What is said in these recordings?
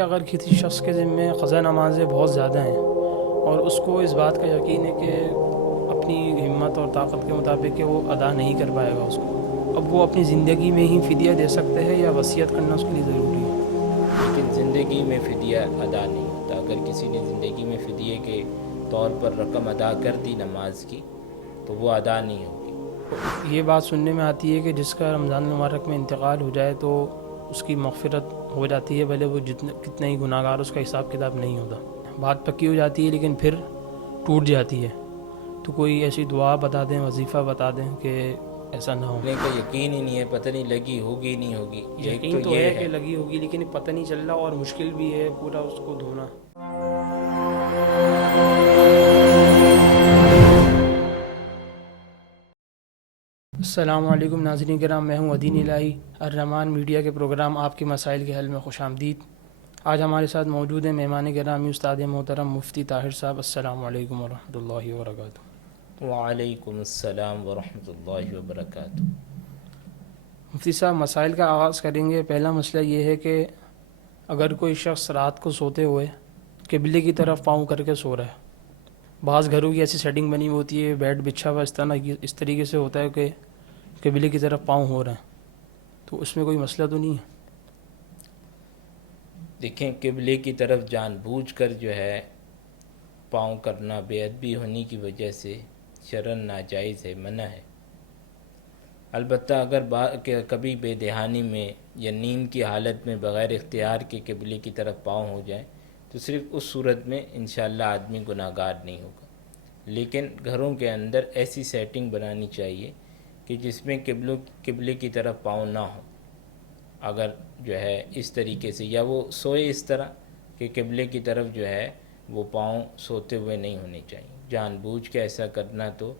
اگر کسی شخص کے ذمے قضا نمازیں بہت زیادہ ہیں اور اس کو اس بات کا یقین ہے کہ اپنی ہمت اور طاقت کے مطابق کہ وہ ادا نہیں کر پائے گا اس کو، اب وہ اپنی زندگی میں ہی فدیہ دے سکتے ہیں یا وصیت کرنا اس کے لیے ضروری ہے؟ لیکن زندگی میں فدیہ ادا نہیں ہوتا۔ اگر کسی نے زندگی میں فدیے کے طور پر رقم ادا کر دی نماز کی تو وہ ادا نہیں ہوگی۔ یہ بات سننے میں آتی ہے کہ جس کا رمضان المبارک میں انتقال ہو جائے تو اس کی مغفرت ہو جاتی ہے، بھلے وہ کتنے ہی گناہ گار، اس کا حساب کتاب نہیں ہوتا۔ بات پکی ہو جاتی ہے لیکن پھر ٹوٹ جاتی ہے، تو کوئی ایسی دعا بتا دیں، وظیفہ بتا دیں کہ ایسا نہ ہو۔ نے کا یقین ہی نہیں ہے، پتہ نہیں لگی ہوگی نہیں ہوگی۔ ایک تو یقین یہ ہے کہ لگی ہوگی لیکن پتہ نہیں چل رہا، اور مشکل بھی ہے پورا اس کو دھونا۔ السلام علیکم ناظرین کرام، میں ہوں عدین الہی۔ الرحمان میڈیا کے پروگرام آپ کے مسائل کے حل میں خوش آمدید۔ آج ہمارے ساتھ موجود ہیں مہمان گرامی استاد محترم مفتی طاہر صاحب۔ السلام علیکم ورحمۃ اللہ وبرکاتہ۔ وعلیکم السلام ورحمۃ اللہ وبرکاتہ۔ مفتی صاحب، مسائل کا آغاز کریں گے۔ پہلا مسئلہ یہ ہے کہ اگر کوئی شخص رات کو سوتے ہوئے قبلے کی طرف پاؤں کر کے سو رہا ہے، بعض گھروں کی ایسی سیٹنگ بنی ہوتی ہے، بیڈ بچھا ہوا اس طریقے سے ہوتا ہے کہ قبلے کی طرف پاؤں ہو رہے ہیں، تو اس میں کوئی مسئلہ تو نہیں ہے؟ دیکھیں، قبلے کی طرف جان بوجھ کر جو ہے پاؤں کرنا بے ادبی ہونے کی وجہ سے شرعاً ناجائز ہے، منع ہے۔ البتہ اگر کبھی بے دہانی میں یا نیند کی حالت میں بغیر اختیار کے قبلے کی طرف پاؤں ہو جائیں تو صرف اس صورت میں انشاءاللہ آدمی گناہ گار نہیں ہوگا۔ لیکن گھروں کے اندر ایسی سیٹنگ بنانی چاہیے کہ جس میں قبلے کی طرف پاؤں نہ ہوں۔ اگر جو ہے اس طریقے سے، یا وہ سوئے اس طرح کہ قبلے کی طرف جو ہے وہ پاؤں سوتے ہوئے نہیں ہونے چاہیے۔ جان بوجھ کے ایسا کرنا تو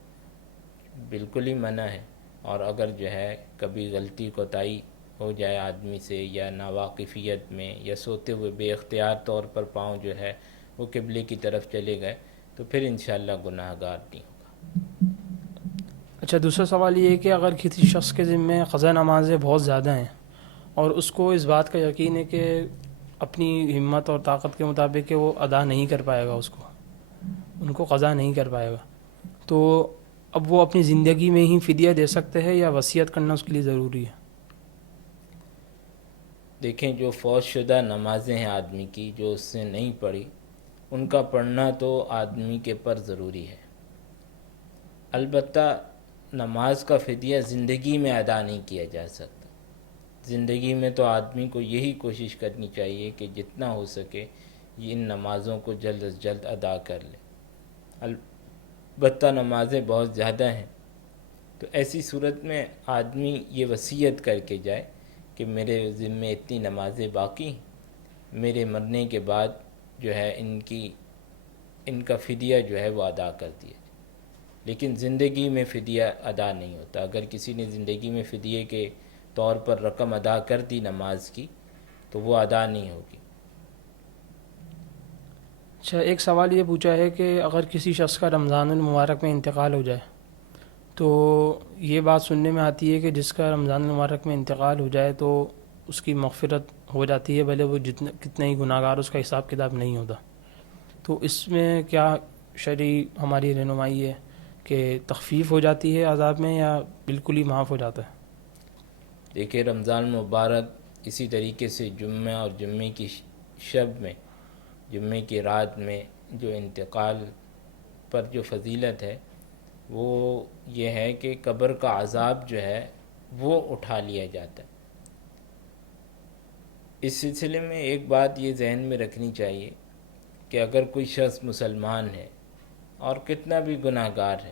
بالکل ہی منع ہے، اور اگر جو ہے کبھی غلطی کوتاہی ہو جائے آدمی سے، یا ناواقفیت میں، یا سوتے ہوئے بے اختیار طور پر پاؤں جو ہے وہ قبلے کی طرف چلے گئے تو پھر انشاءاللہ گناہ گار نہیں ہوگا۔ اچھا، دوسرا سوال یہ ہے کہ اگر کسی شخص کے ذمے قضا نمازیں بہت زیادہ ہیں اور اس کو اس بات کا یقین ہے کہ اپنی ہمت اور طاقت کے مطابق کہ وہ ادا نہیں کر پائے گا، اس کو ان کو قضا نہیں کر پائے گا، تو اب وہ اپنی زندگی میں ہی فدیہ دے سکتے ہیں یا وصیت کرنا اس کے لیے ضروری ہے؟ دیکھیں، جو فوت شدہ نمازیں ہیں آدمی کی، جو اس سے نہیں پڑھی، ان کا پڑھنا تو آدمی کے پر ضروری ہے۔ البتہ نماز کا فدیہ زندگی میں ادا نہیں کیا جا سکتا۔ زندگی میں تو آدمی کو یہی کوشش کرنی چاہیے کہ جتنا ہو سکے یہ ان نمازوں کو جلد از جلد ادا کر لے۔ البتہ نمازیں بہت زیادہ ہیں تو ایسی صورت میں آدمی یہ وصیت کر کے جائے کہ میرے ذمے اتنی نمازیں باقی، میرے مرنے کے بعد جو ہے ان کا فدیہ جو ہے وہ ادا کر دیا جائے۔ لیکن زندگی میں فدیہ ادا نہیں ہوتا۔ اگر کسی نے زندگی میں فدیے کے طور پر رقم ادا کر دی نماز کی تو وہ ادا نہیں ہوگی۔ اچھا، ایک سوال یہ پوچھا ہے کہ اگر کسی شخص کا رمضان المبارک میں انتقال ہو جائے تو یہ بات سننے میں آتی ہے کہ جس کا رمضان المبارک میں انتقال ہو جائے تو اس کی مغفرت ہو جاتی ہے، بھلے وہ کتنے ہی گناہ گار، اس کا حساب کتاب نہیں ہوتا، تو اس میں کیا شرعی ہماری رہنمائی ہے کہ تخفیف ہو جاتی ہے عذاب میں یا بالکل ہی معاف ہو جاتا ہے؟ دیکھیں، رمضان مبارک اسی طریقے سے جمعہ اور جمعے کی شب میں، جمعے کی رات میں جو انتقال پر جو فضیلت ہے وہ یہ ہے کہ قبر کا عذاب جو ہے وہ اٹھا لیا جاتا ہے۔ اس سلسلے میں ایک بات یہ ذہن میں رکھنی چاہیے کہ اگر کوئی شخص مسلمان ہے اور کتنا بھی گناہ گار ہے،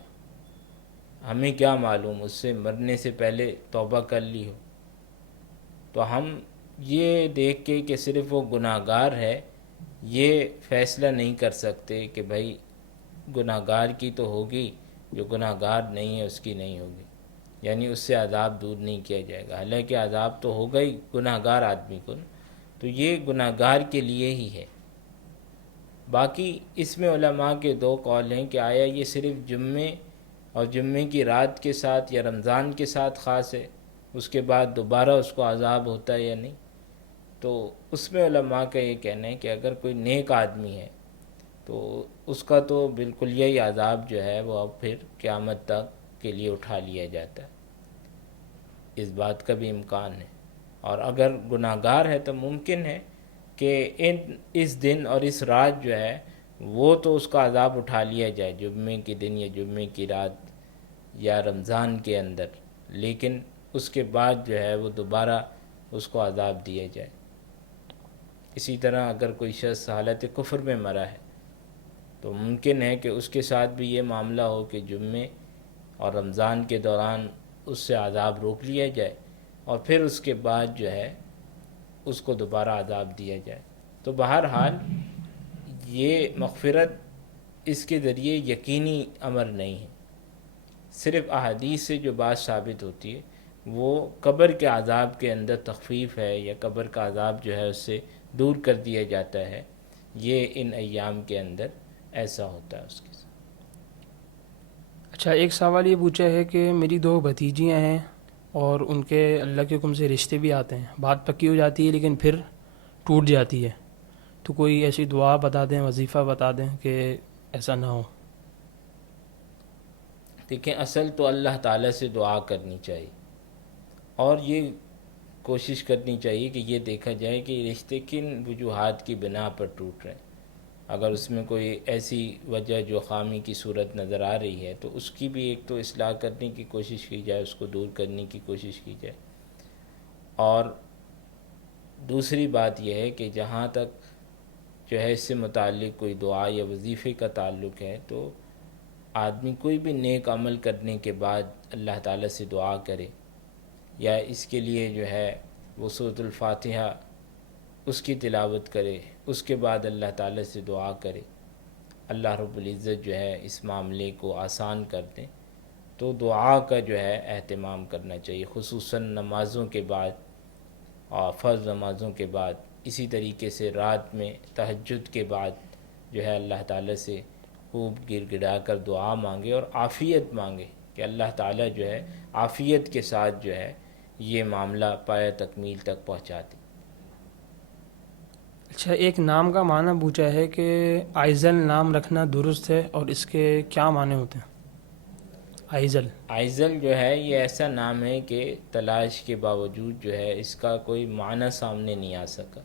ہمیں کیا معلوم اس سے مرنے سے پہلے توبہ کر لی ہو، تو ہم یہ دیکھ کے کہ صرف وہ گناہ گار ہے یہ فیصلہ نہیں کر سکتے کہ بھائی گناہ گار کی تو ہوگی، جو گناہ گار نہیں ہے اس کی نہیں ہوگی، یعنی اس سے عذاب دور نہیں کیا جائے گا۔ حالانکہ عذاب تو ہوگا ہی گناہ گار آدمی کو، تو یہ گناہ گار کے لیے ہی ہے۔ باقی اس میں علماء کے دو قول ہیں کہ آیا یہ صرف جمعے اور جمعے کی رات کے ساتھ یا رمضان کے ساتھ خاص ہے، اس کے بعد دوبارہ اس کو عذاب ہوتا ہے یا نہیں۔ تو اس میں علماء کا یہ کہنا ہے کہ اگر کوئی نیک آدمی ہے تو اس کا تو بالکل یہی عذاب جو ہے وہ اب پھر قیامت تک کے لیے اٹھا لیا جاتا ہے، اس بات کا بھی امکان ہے۔ اور اگر گناہ گار ہے تو ممکن ہے کہ اس دن اور اس رات جو ہے وہ تو اس کا عذاب اٹھا لیا جائے، جمعے کے دن یا جمعے کی رات یا رمضان کے اندر، لیکن اس کے بعد جو ہے وہ دوبارہ اس کو عذاب دیا جائے۔ اسی طرح اگر کوئی شخص حالت کفر میں مرا ہے تو ممکن ہے کہ اس کے ساتھ بھی یہ معاملہ ہو کہ جمعے اور رمضان کے دوران اس سے عذاب روک لیا جائے اور پھر اس کے بعد جو ہے اس کو دوبارہ عذاب دیا جائے۔ تو بہرحال یہ مغفرت اس کے ذریعے یقینی امر نہیں ہے، صرف احادیث سے جو بات ثابت ہوتی ہے وہ قبر کے عذاب کے اندر تخفیف ہے یا قبر کا عذاب جو ہے اس سے دور کر دیا جاتا ہے، یہ ان ایام کے اندر ایسا ہوتا ہے اس کے ساتھ۔ اچھا، ایک سوال یہ پوچھا ہے کہ میری 2 بھتیجیاں ہیں اور ان کے اللہ کے حکم سے رشتے بھی آتے ہیں، بات پکی ہو جاتی ہے لیکن پھر ٹوٹ جاتی ہے، تو کوئی ایسی دعا بتا دیں، وظیفہ بتا دیں کہ ایسا نہ ہو۔ دیکھیں، اصل تو اللہ تعالیٰ سے دعا کرنی چاہیے اور یہ کوشش کرنی چاہیے کہ یہ دیکھا جائے کہ یہ رشتے کن وجوہات کی بنا پر ٹوٹ رہے ہیں۔ اگر اس میں کوئی ایسی وجہ جو خامی کی صورت نظر آ رہی ہے تو اس کی بھی ایک تو اصلاح کرنے کی کوشش کی جائے، اس کو دور کرنے کی کوشش کی جائے۔ اور دوسری بات یہ ہے کہ جہاں تک جو ہے اس سے متعلق کوئی دعا یا وظیفے کا تعلق ہے تو آدمی کوئی بھی نیک عمل کرنے کے بعد اللہ تعالیٰ سے دعا کرے یا اس کے لیے جو ہے وہ سورۃ الفاتحہ اس کی تلاوت کرے، اس کے بعد اللہ تعالیٰ سے دعا کرے، اللہ رب العزت جو ہے اس معاملے کو آسان کر دیں۔ تو دعا کا جو ہے اہتمام کرنا چاہیے، خصوصاً نمازوں کے بعد اور فرض نمازوں کے بعد، اسی طریقے سے رات میں تہجد کے بعد جو ہے اللہ تعالیٰ سے خوب گر گڑا کر دعا مانگے اور عافیت مانگے کہ اللہ تعالیٰ جو ہے عافیت کے ساتھ جو ہے یہ معاملہ پایہ تکمیل تک پہنچا دے۔ اچھا، ایک نام کا معنی پوچھا ہے کہ آئزل نام رکھنا درست ہے اور اس کے کیا معنی ہوتے ہیں؟ آئزل آئزل جو ہے یہ ایسا نام ہے کہ تلاش کے باوجود جو ہے اس کا کوئی معنی سامنے نہیں آ سکا،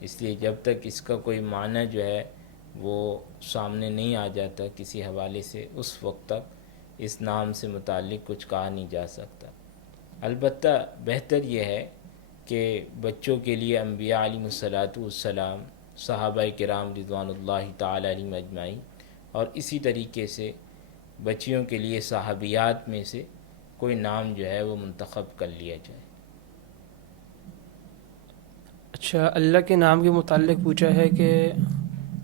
اس لیے جب تک اس کا کوئی معنی جو ہے وہ سامنے نہیں آ جاتا کسی حوالے سے، اس وقت تک اس نام سے متعلق کچھ کہا نہیں جا سکتا۔ البتہ بہتر یہ ہے کہ بچوں کے لیے انبیاء علیہ السلام، صحابہ کرام رضوان اللہ تعالی علیہم اجمعین، اور اسی طریقے سے بچیوں کے لیے صحابیات میں سے کوئی نام جو ہے وہ منتخب کر لیا جائے۔ اچھا، اللہ کے نام کے متعلق پوچھا ہے کہ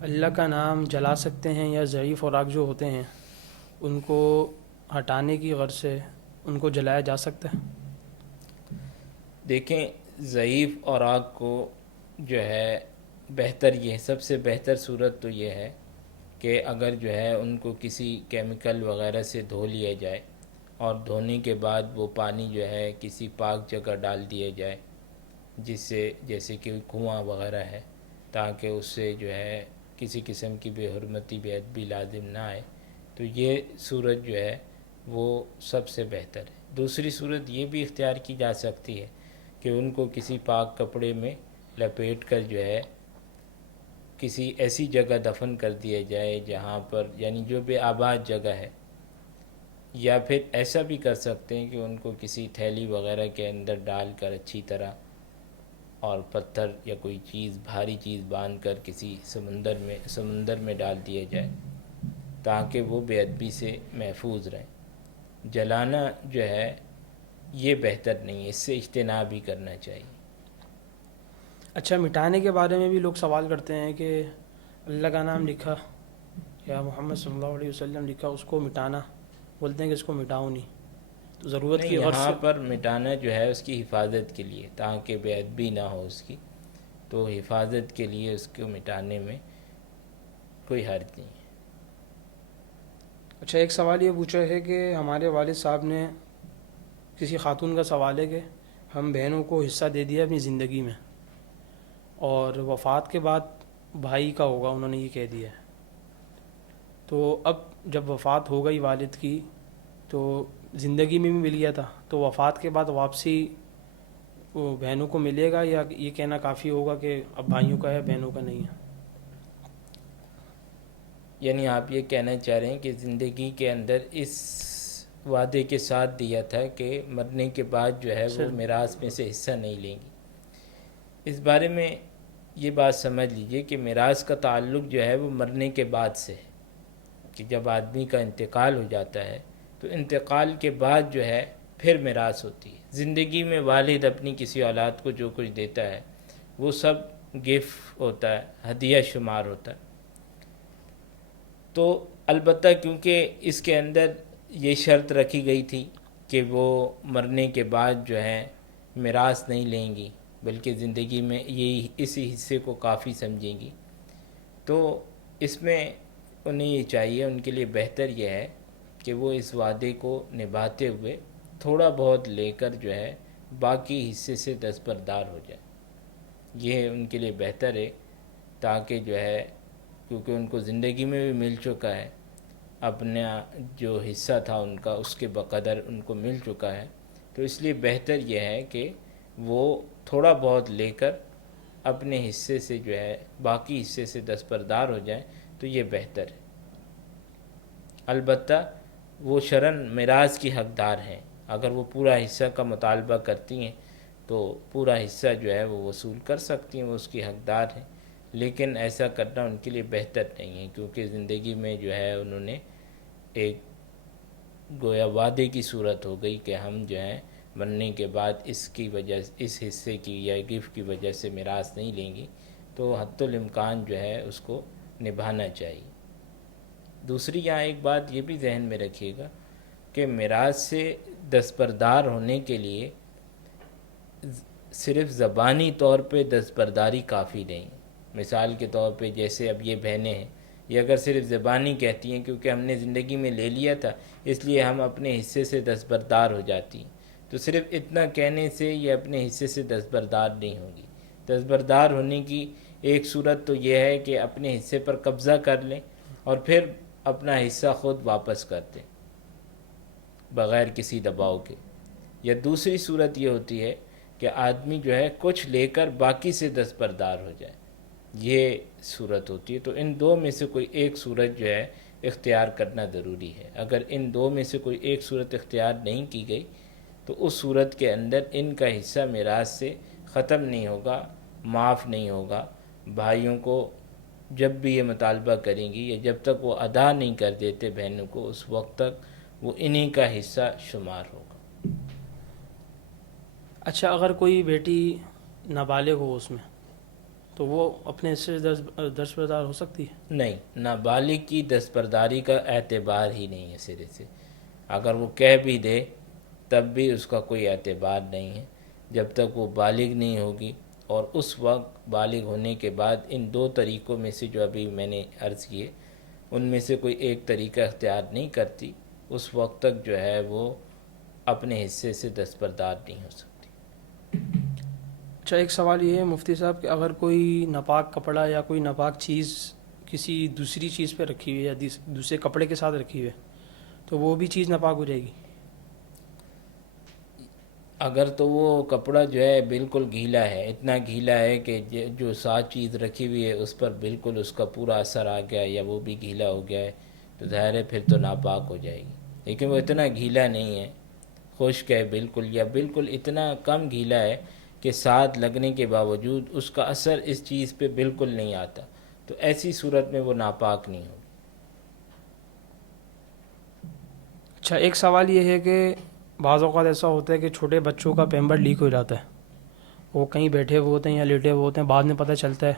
اللہ کا نام جلا سکتے ہیں یا ضعیف اوراق جو ہوتے ہیں ان کو ہٹانے کی غرض سے ان کو جلایا جا سکتا ہے؟ دیکھیں، ضعیف اوراق کو جو ہے بہتر یہ سب سے بہتر صورت تو یہ ہے کہ اگر جو ہے ان کو کسی کیمیکل وغیرہ سے دھو لیا جائے اور دھونے کے بعد وہ پانی جو ہے کسی پاک جگہ ڈال دیا جائے، جس سے جیسے کہ کنواں وغیرہ ہے، تاکہ اس سے جو ہے کسی قسم کی بے حرمتی بے ادبی لازم نہ آئے، تو یہ صورت جو ہے وہ سب سے بہتر ہے۔ دوسری صورت یہ بھی اختیار کی جا سکتی ہے کہ ان کو کسی پاک کپڑے میں لپیٹ کر جو ہے کسی ایسی جگہ دفن کر دیا جائے جہاں پر یعنی جو بے آباد جگہ ہے، یا پھر ایسا بھی کر سکتے ہیں کہ ان کو کسی تھیلی وغیرہ کے اندر ڈال کر اچھی طرح اور پتھر یا کوئی چیز بھاری چیز باندھ کر کسی سمندر میں ڈال دیا جائے تاکہ وہ بے ادبی سے محفوظ رہیں۔ جلانا جو ہے یہ بہتر نہیں ہے، اس سے اجتناب بھی کرنا چاہیے۔ اچھا، مٹانے کے بارے میں بھی لوگ سوال کرتے ہیں کہ اللہ کا نام لکھا یا محمد صلی اللہ علیہ وسلم لکھا، اس کو مٹانا، بولتے ہیں کہ اس کو مٹاؤ نہیں، تو ضرورت نہیں، کی غرض یہاں سے پر مٹانا جو ہے اس کی حفاظت کے لیے، تاکہ بے ادبی نہ ہو اس کی، تو حفاظت کے لیے اس کو مٹانے میں کوئی حرج نہیں ہے۔ اچھا، ایک سوال یہ پوچھا ہے کہ ہمارے والد صاحب نے، کسی خاتون کا سوال ہے کہ ہم بہنوں کو حصہ دے دیا اپنی زندگی میں، اور وفات کے بعد بھائی کا ہوگا، انہوں نے یہ کہہ دیا ہے. تو اب جب وفات ہو گئی والد کی تو زندگی میں بھی مل گیا تھا، تو وفات کے بعد واپسی وہ بہنوں کو ملے گا، یا یہ کہنا کافی ہوگا کہ اب بھائیوں کا ہے بہنوں کا نہیں ہے؟ یعنی آپ یہ کہنا چاہ رہے ہیں کہ زندگی کے اندر اس وعدے کے ساتھ دیا تھا کہ مرنے کے بعد جو ہے وہ صرف میراث میں سے حصہ نہیں لیں گی. اس بارے میں یہ بات سمجھ لیجئے کہ میراث کا تعلق جو ہے وہ مرنے کے بعد سے ہے، کہ جب آدمی کا انتقال ہو جاتا ہے تو انتقال کے بعد جو ہے پھر میراث ہوتی ہے. زندگی میں والد اپنی کسی اولاد کو جو کچھ دیتا ہے وہ سب گفٹ ہوتا ہے، ہدیہ شمار ہوتا ہے. تو البتہ کیونکہ اس کے اندر یہ شرط رکھی گئی تھی کہ وہ مرنے کے بعد جو ہے میراث نہیں لیں گی بلکہ زندگی میں یہی اسی حصے کو کافی سمجھیں گی، تو اس میں انہیں یہ چاہیے، ان کے لیے بہتر یہ ہے کہ وہ اس وعدے کو نبھاتے ہوئے تھوڑا بہت لے کر جو ہے باقی حصے سے دستبردار ہو جائے. یہ ان کے لیے بہتر ہے، تاکہ جو ہے کیونکہ ان کو زندگی میں بھی مل چکا ہے، اپنا جو حصہ تھا ان کا اس کے بقدر ان کو مل چکا ہے، تو اس لیے بہتر یہ ہے کہ وہ تھوڑا بہت لے کر اپنے حصے سے جو ہے باقی حصے سے دستبردار ہو جائیں، تو یہ بہتر ہے. البتہ وہ شرعاً میراث کی حقدار ہیں، اگر وہ پورا حصہ کا مطالبہ کرتی ہیں تو پورا حصہ جو ہے وہ وصول کر سکتی ہیں، وہ اس کی حقدار ہیں، لیکن ایسا کرنا ان کے لیے بہتر نہیں ہے، کیونکہ زندگی میں جو ہے انہوں نے ایک گویا وعدے کی صورت ہو گئی کہ ہم جو ہے مرنے کے بعد اس کی وجہ اس حصے کی یا گفٹ کی وجہ سے میراث نہیں لیں گی، تو حتی الامکان جو ہے اس کو نبھانا چاہیے. دوسری یہاں ایک بات یہ بھی ذہن میں رکھیے گا کہ میراث سے دستبردار ہونے کے لیے صرف زبانی طور پہ دستبرداری کافی نہیں. مثال کے طور پہ جیسے اب یہ بہنیں ہیں، یہ اگر صرف زبانی کہتی ہیں کیونکہ ہم نے زندگی میں لے لیا تھا اس لیے ہم اپنے حصے سے دستبردار ہو جاتی ہیں، تو صرف اتنا کہنے سے یہ اپنے حصے سے دستبردار نہیں ہوگی. دستبردار ہونے کی ایک صورت تو یہ ہے کہ اپنے حصے پر قبضہ کر لیں اور پھر اپنا حصہ خود واپس کر دیں بغیر کسی دباؤ کے. یا دوسری صورت یہ ہوتی ہے کہ آدمی جو ہے کچھ لے کر باقی سے دستبردار ہو جائے، یہ صورت ہوتی ہے. تو ان دو میں سے کوئی ایک صورت جو ہے اختیار کرنا ضروری ہے. اگر ان دو میں سے کوئی ایک صورت اختیار نہیں کی گئی تو اس صورت کے اندر ان کا حصہ میراث سے ختم نہیں ہوگا، معاف نہیں ہوگا. بھائیوں کو جب بھی یہ مطالبہ کریں گی یا جب تک وہ ادا نہیں کر دیتے بہنوں کو، اس وقت تک وہ انہی کا حصہ شمار ہوگا. اچھا، اگر کوئی بیٹی نابالغ ہو اس میں، تو وہ اپنے حصے سے دستبردار ہو سکتی ہے؟ نہیں، نابالغ کی دستبرداری کا اعتبار ہی نہیں ہے سرے سے. اگر وہ کہہ بھی دے تب بھی اس کا کوئی اعتبار نہیں ہے جب تک وہ بالغ نہیں ہوگی. اور اس وقت بالغ ہونے کے بعد ان دو طریقوں میں سے جو ابھی میں نے عرض کیے ان میں سے کوئی ایک طریقہ اختیار نہیں کرتی، اس وقت تک جو ہے وہ اپنے حصے سے دستبردار نہیں ہو سکتی. اچھا، ایک سوال یہ ہے مفتی صاحب کہ اگر کوئی ناپاک کپڑا یا کوئی ناپاک چیز کسی دوسری چیز پہ رکھی ہوئی ہے یا دوسرے کپڑے کے ساتھ رکھی ہوئی ہے، تو وہ بھی چیز ناپاک ہو جائے گی؟ اگر تو وہ کپڑا جو ہے بالکل گیلا ہے، اتنا گیلا ہے کہ جو ساتھ چیز رکھی ہوئی ہے اس پر بالکل اس کا پورا اثر آ گیا ہے یا وہ بھی گیلا ہو گیا ہے، تو ظاہر ہے پھر تو ناپاک ہو جائے گی. لیکن وہ اتنا گیلا نہیں ہے، خشک ہے بالکل، یا بالکل اتنا کم گیلا ہے کہ ساتھ لگنے کے باوجود اس کا اثر اس چیز پہ بالکل نہیں آتا، تو ایسی صورت میں وہ ناپاک نہیں ہوگی. اچھا، ایک سوال یہ ہے کہ بعض اوقات ایسا ہوتا ہے کہ چھوٹے بچوں کا پیمبر لیک ہو جاتا ہے، وہ کہیں بیٹھے ہوئے ہوتے ہیں یا لیٹے ہوئے ہوتے ہیں، بعد میں پتہ چلتا ہے.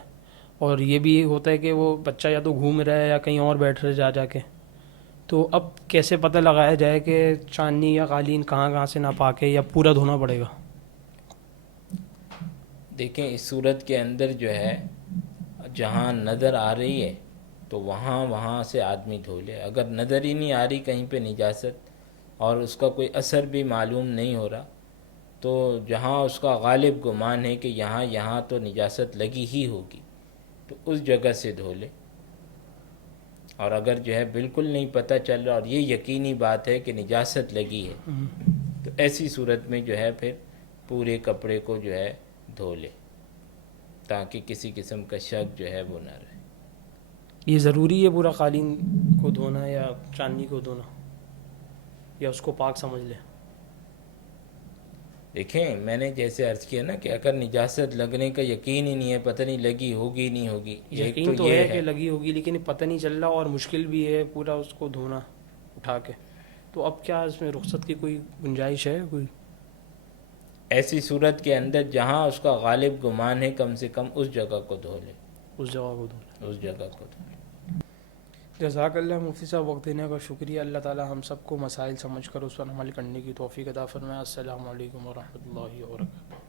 اور یہ بھی ہوتا ہے کہ وہ بچہ یا تو گھوم رہا ہے یا کہیں اور بیٹھ رہا ہے جا کے. تو اب کیسے پتہ لگایا جائے کہ چاندنی یا قالین کہاں سے ناپاک ہے یا پورا دھونا پڑے گا؟ دیکھیں اس صورت کے اندر جو ہے جہاں نظر آ رہی ہے تو وہاں سے آدمی دھو لے. اگر نظر ہی نہیں آ رہی کہیں پہ نجاست اور اس کا کوئی اثر بھی معلوم نہیں ہو رہا تو جہاں اس کا غالب گمان ہے کہ یہاں تو نجاست لگی ہی ہوگی تو اس جگہ سے دھو لے. اور اگر جو ہے بالکل نہیں پتہ چل رہا اور یہ یقینی بات ہے کہ نجاست لگی ہے تو ایسی صورت میں جو ہے پھر پورے کپڑے کو جو ہے دھو لے تاکہ کسی قسم کا شک جو ہے وہ نہ رہے. یہ ضروری ہے پورا قالین کو دھونا یا چاندنی کو دھونا، یا اس کو پاک سمجھ لے؟ دیکھیں میں نے جیسے عرض کیا نا کہ اگر نجاست لگنے کا یقین ہی نہیں ہے، پتہ نہیں لگی ہوگی نہیں ہوگی، ایک یقین تو یہ ہے کہ لگی ہوگی لیکن پتہ نہیں چل رہا اور مشکل بھی ہے پورا اس کو دھونا اٹھا کے، تو اب کیا اس میں رخصت کی کوئی گنجائش ہے کوئی؟ ایسی صورت کے اندر جہاں اس کا غالب گمان ہے کم سے کم اس جگہ کو دھو لے، اس جگہ کو دھونا. اس جگہ کو دھو لے. جزاک اللہ مفتی صاحب، وقت دینے کا شکریہ. اللہ تعالی ہم سب کو مسائل سمجھ کر اس پر عمل کرنے کی توفیق عطا فرمائے. السلام علیکم ورحمۃ اللہ وبرکاتہ.